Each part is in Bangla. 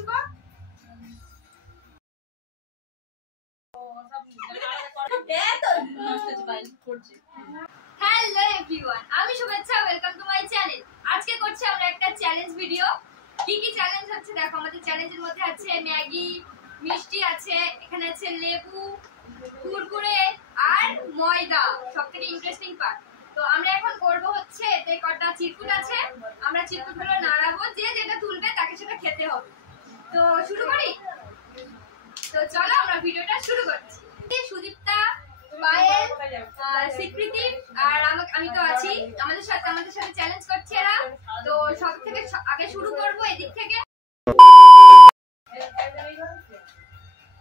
छुपा হ্যালো এভরিওয়ান, আমি শুভেচ্ছা। Welcome to my channel. আজকে করছি আমরা একটা চ্যালেঞ্জ ভিডিও। কি কি চ্যালেঞ্জ হচ্ছে দেখো। আমাদের চ্যালেঞ্জের মধ্যে আছে ম্যাগি, মিষ্টি আছে, এখানে আছে লেবু, কুরকুরে আর ময়দা। সবথেকে ইন্টারেস্টিং পার্ট। তো আমরা এখন করব হচ্ছে এতে কটা চিরকুট আছে, আমরা চিরকুটগুলো নাড়াবো, যে যেটা তুলবে তাকে সেটা খেতে হবে। তো শুরু করি। তো চলো আমরা ভিডিওটা শুরু করছি। সুদীপ্তা, পায়েল, স্বীকৃতি আর আমি তো আছি। আমাদের সাথে চ্যালেঞ্জ করছে এরা। তো সব থেকে আগে শুরু করব এদিক থেকে।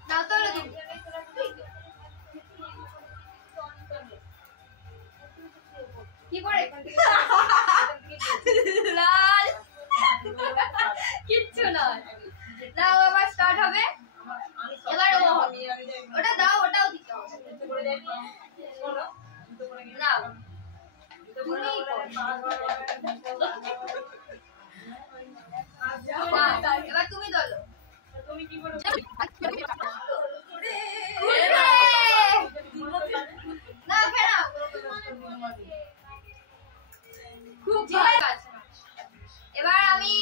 দাও তো কি করে লাল কিচ্ছু নয়। দাও আবার স্টার্ট হবে। এবার ওটা দাও, ওটাও দিতে হবে। নাও তুমি এবার তুমি দলো। তুমি কি করো? না ফেরাও। খুব ভালো কাজ। এবার আমি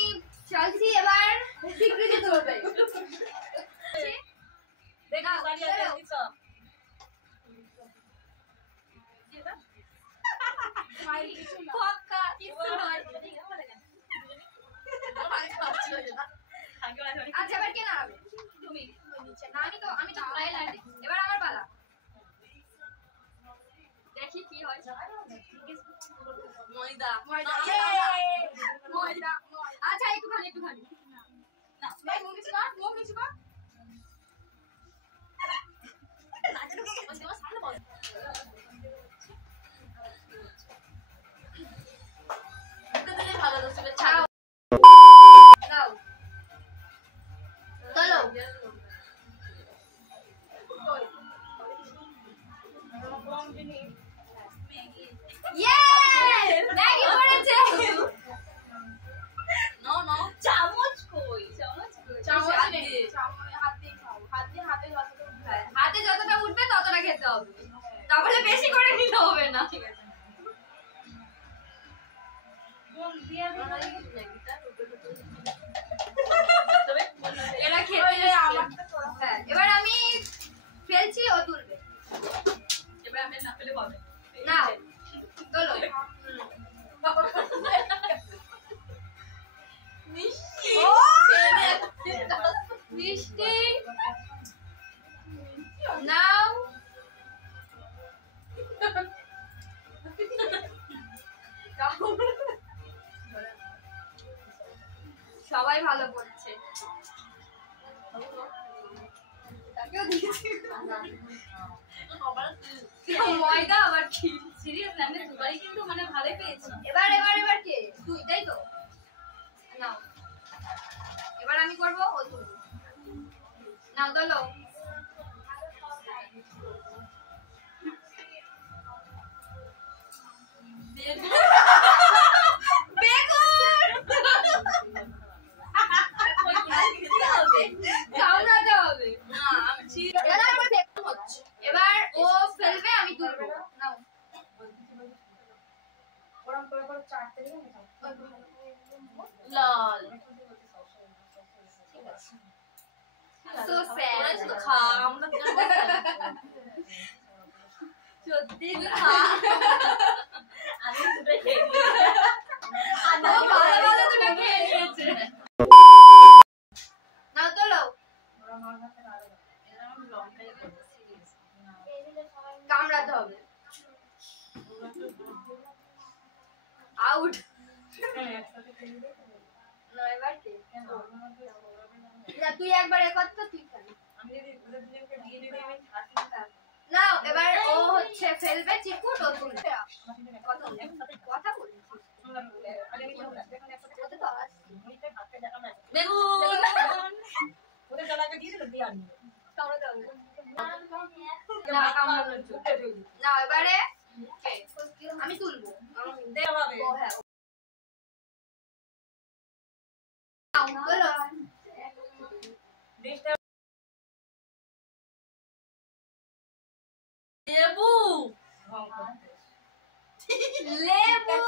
চলছি। এবার স্বীকৃতি তুলবে। দেখা বাড়ি আছে কিছু আচ্ছা এবার কে নাড়াবে? তুমি। না আমি তো এবার আমার পালা। দেখি কি হয়। ময়দা ময়দা ময়দা। আচ্ছা একটুখানি না মুখ নিচু কর। হাতে যতটা উঠবে ততটা খেতে হবে, তাহলে বেশি করে নিতে হবে না। ঠিক আছে। এরা খেতে এবার আমি ফেলছি, ও তুলবে। এবার আমি না ফেলে পাবে না। তোলো। মিষ্টি মিষ্টি নাও। সবাই ভালো করছে। ময়দা আবার কি সিরিয়াস না, আমি দুবারই কিন্তু মানে ভালো পেয়েছি। এবার কে? তুই, তাই তো? নাও এবার আমি করবো, ও তুলবে। নাও তোলো। এবার ও ফেলবে, আমি তুলবো। নাও লাল। So sad. সত্যি খা। আমি দুটো খেয়ে নিয়েছি। নাও তোলো। কামড়াতে হবে। আউট। এবার কে? তুই একবার একবার তো তুই খালি। নাও এবার ও হচ্ছে ফেলবে চিরকুট, ও তুলবে। কথা বলি। না এবারে আমি তুলবো। লেবু লেবু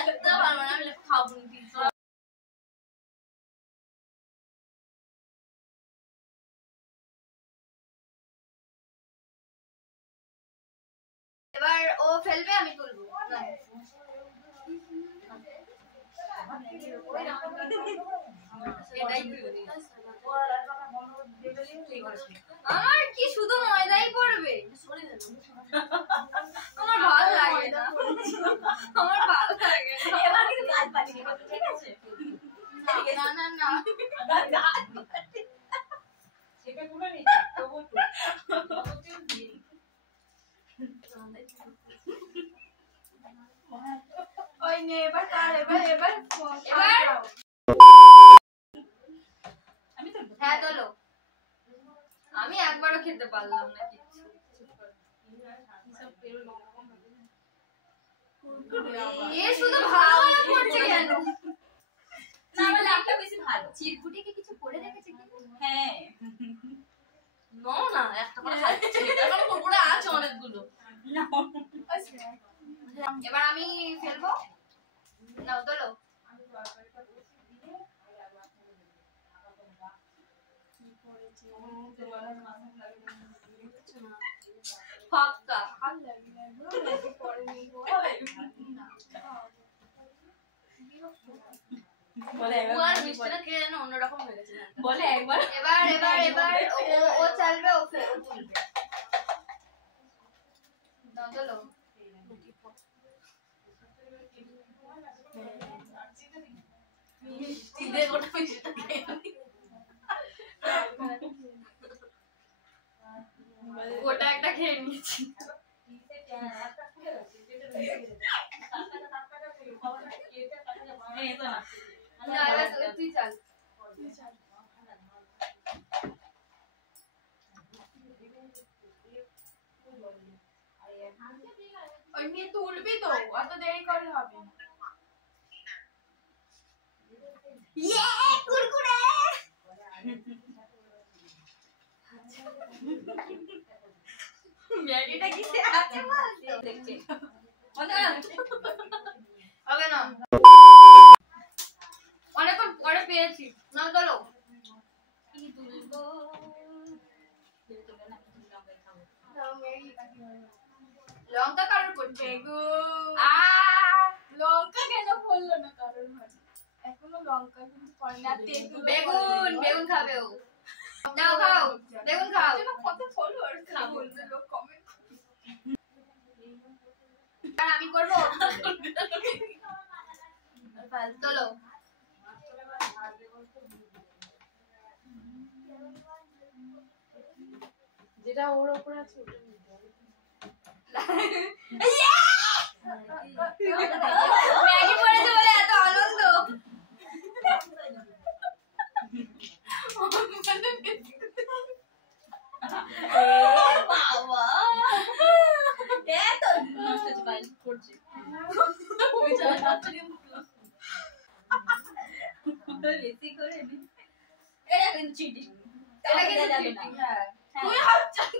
একটা ভালো না, আমি লেবু খাবো না। এবার ও ফেলবে, আমি তুলবো। আমার কি শুধু ময়দাই পড়বে? আমার ভালো লাগে না, আমার ভালো লাগে না। এবার কিন্তু কাজ পাচ্ছি ঠিক আছে না না না সেটা পুরো নেই তবু ওই নে এবার কার এবার এবার আমি তো হ্যাঁ তোলো। আমি একবারও খেতে পারলাম না কিছু। এ শুধু ভালো ভালো করছে কেন? না আমার লাভটা বেশি ভালো। চিরকুটি কি কিছু করে রেখেছে কি? হ্যাঁ নো না একটা করে খাচ্ছে এখন কুকুরে আছে অনেকগুলো এবার আমি ফেলবো। নাও তোলো। ফাক্কা বলে একবার মিষ্টিটা খেয়ে না অন্যরকম হয়ে গেছে বলে একবার এবার এবার এবার ও চালবে, ও তুলবে। নাও তোলো। মিষ্টি দে গোটা মিষ্টিটা খেয়ে নি। গোটা একটা খেয়ে নিয়েছি। এই তো না না এবার তুই চাল। ওই নিয়ে তুলবি তো, অত দেরি করলে হবে না। ইয়ে কুরকুরে। ম্যাগিটা কিসে আছে বলতে দেখছি হবে না, অনেকক্ষণ পরে পেয়েছি। না তোলো। কি তুলবো লঙ্কা কারোর করছে। লঙ্কা কেন পড়লো না কারণ এখনো লঙ্কা কিন্তু পড়ে না। তেঁতুল বেগুন, বেগুন খাবে ও। নাও খাও, বেগুন খাও। কত ফলোয়ার বলবে লোক কমেন্ট। আর আমি করবো। তোলো। যেটা ওর উপর আছে ওটা নিতে হবে। ম্যাগি পড়েছে বলে এত আনন্দ। বাবা এত নষ্ট হচ্ছে বাইরে করছে বিচারা বাচ্চা কিন্তু বেশি করে নি এটা কিন্তু চিটিং এটা কিন্তু cheating, হ্যাঁ। তুই হাত চাল।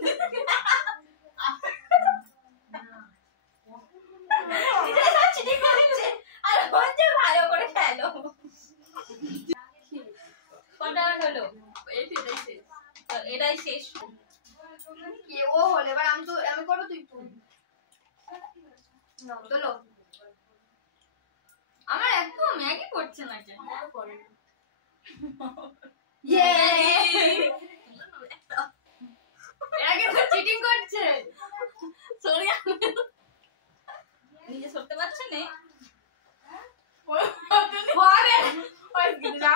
এটা চিটিং করছে আর হচ্ছে ভালো করে খেলো কটা হলো এটাই শেষ তো এটাই শেষ কি ও হলো, এবার আমি করবো, তুই তুল। নাও তোলো। আমার এত ম্যাগি পড়ছে না কেন? ইয়ে এরা কিন্তু চিটিং করছে। সরি নিজে সরতে পারছে না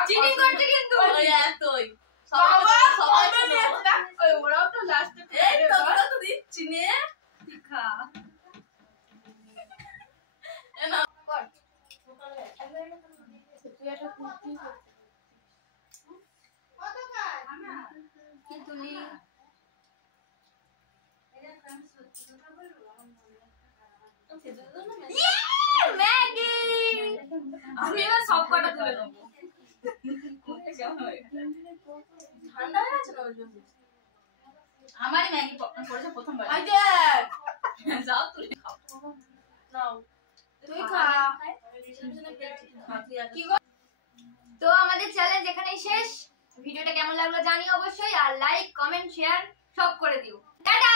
চিটিং করছে কিন্তু। ওই এতই বাবা সবাই সবাই নিয়ে একটা ওই ওরাও তো লাস্টে এই তোমরা তো দিচ্ছি নে খা না কর। তুই একটা কুর্তি কি তুলি? ম্যাগি। আমি এবার সব কটা তুলে নেবো। ঠান্ডা হয়ে গেছে না ওই জন্য আমারই ম্যাগি পপকর্ন করেছে প্রথমবার আই দেখ তুই খা। কি তো আমাদের চ্যালেঞ্জ এখানেই শেষ। ভিডিওটা কেমন লাগলো জানিও অবশ্যই, আর লাইক কমেন্ট শেয়ার সব করে দিও। টাটা।